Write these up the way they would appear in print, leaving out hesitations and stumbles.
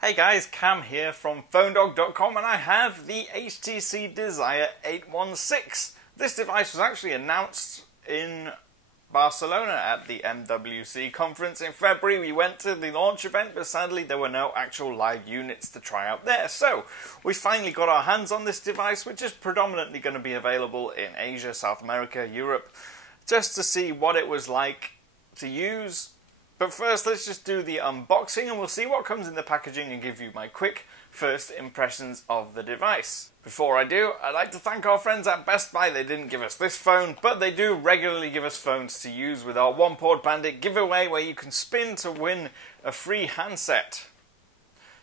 Hey guys, Cam here from PhoneDog.com, and I have the HTC Desire 816. This device was actually announced in Barcelona at the MWC conference in February. We went to the launch event, but sadly there were no actual live units to try out there. So we finally got our hands on this device, which is predominantly going to be available in Asia, South America, Europe, just to see what it was like to use. But first, let's just do the unboxing and we'll see what comes in the packaging and give you my quick first impressions of the device. Before I do, I'd like to thank our friends at Best Buy. They didn't give us this phone, but they do regularly give us phones to use with our One Port Bandit giveaway, where you can spin to win a free handset.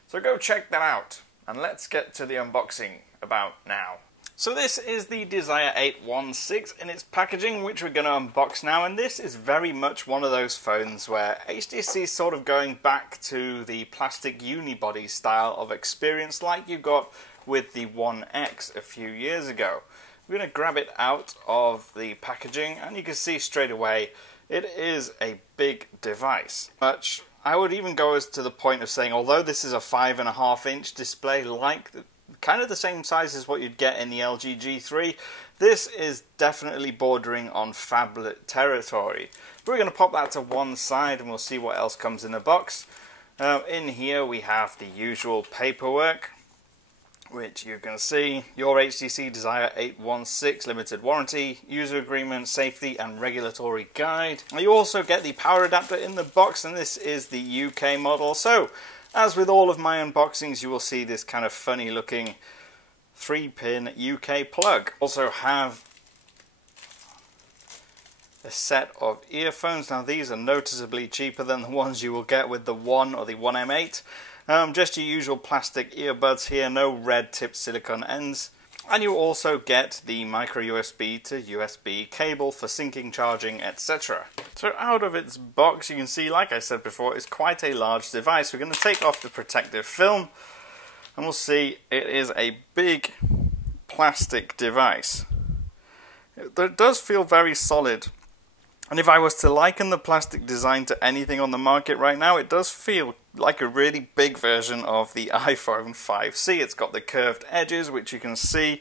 So go check that out, and let's get to the unboxing about now. So this is the Desire 816 in its packaging, which we're going to unbox now, and this is very much one of those phones where HTC is sort of going back to the plastic unibody style of experience like you got with the One X a few years ago. We're going to grab it out of the packaging, and you can see straight away it is a big device. Much, I would even go as to the point of saying, although this is a 5.5-inch display like kind of the same size as what you'd get in the LG G3, this is definitely bordering on phablet territory. We're going to pop that to one side and we'll see what else comes in the box. In here we have the usual paperwork, which you're going to see your HTC Desire 816 limited warranty, user agreement, safety and regulatory guide. You also get the power adapter in the box, and this is the UK model. So as with all of my unboxings, you will see this kind of funny looking 3-pin UK plug. Also have a set of earphones. Now these are noticeably cheaper than the ones you will get with the One or the One M8. Just your usual plastic earbuds here, no red tipped silicone ends. And you also get the micro USB to USB cable for syncing, charging, etc. So out of its box, you can see, like I said before, it's quite a large device. We're going to take off the protective film and we'll see it is a big plastic device. It does feel very solid. And if I was to liken the plastic design to anything on the market right now, it does feel like a really big version of the iPhone 5C. It's got the curved edges, which you can see.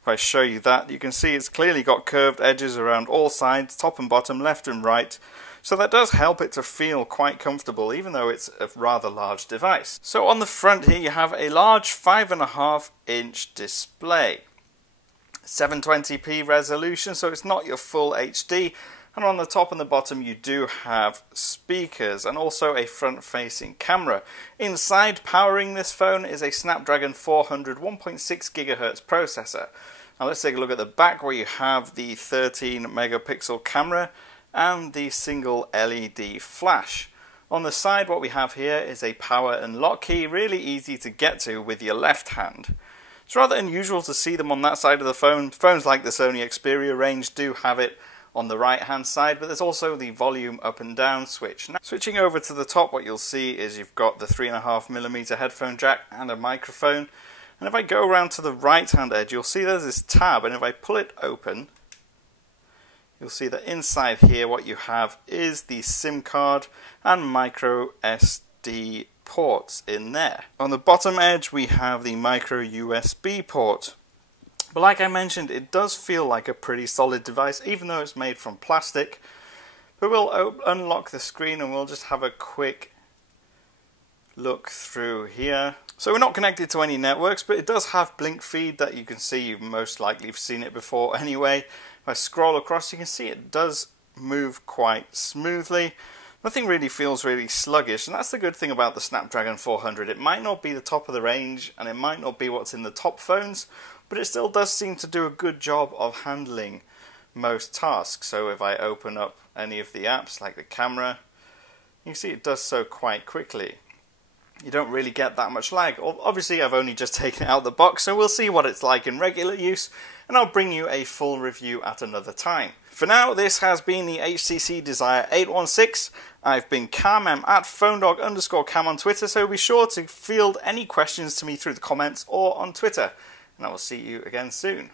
If I show you that, you can see it's clearly got curved edges around all sides, top and bottom, left and right. So that does help it to feel quite comfortable, even though it's a rather large device. So on the front here, you have a large 5.5-inch display. 720p resolution, so it's not your full HD. And on the top and the bottom you do have speakers and also a front-facing camera. Inside, powering this phone, is a Snapdragon 400 1.6 GHz processor. Now let's take a look at the back, where you have the 13 megapixel camera and the single LED flash. On the side, what we have here is a power and lock key, really easy to get to with your left hand. It's rather unusual to see them on that side of the phone. Phones like the Sony Xperia range do have it on the right hand side, but there's also the volume up and down switch. Now, switching over to the top, what you'll see is you've got the 3.5mm headphone jack and a microphone. And if I go around to the right hand edge, you'll see there's this tab, and if I pull it open, you'll see that inside here what you have is the SIM card and micro SD ports in there. On the bottom edge we have the micro USB port. But like I mentioned, it does feel like a pretty solid device, even though it's made from plastic. But we'll unlock the screen and we'll just have a quick look through here. So we're not connected to any networks, but it does have blink feed that you can see. You've most likely seen it before anyway. If I scroll across, you can see it does move quite smoothly. Nothing really feels really sluggish, and that's the good thing about the Snapdragon 400. It might not be the top of the range, and it might not be what's in the top phones, but it still does seem to do a good job of handling most tasks. So if I open up any of the apps, like the camera, you can see it does so quite quickly. You don't really get that much lag. Obviously, I've only just taken it out of the box, so we'll see what it's like in regular use, and I'll bring you a full review at another time. For now, this has been the HTC Desire 816. I've been Cam. I'm at PhoneDog_Cam on Twitter, so be sure to field any questions to me through the comments or on Twitter. And I will see you again soon.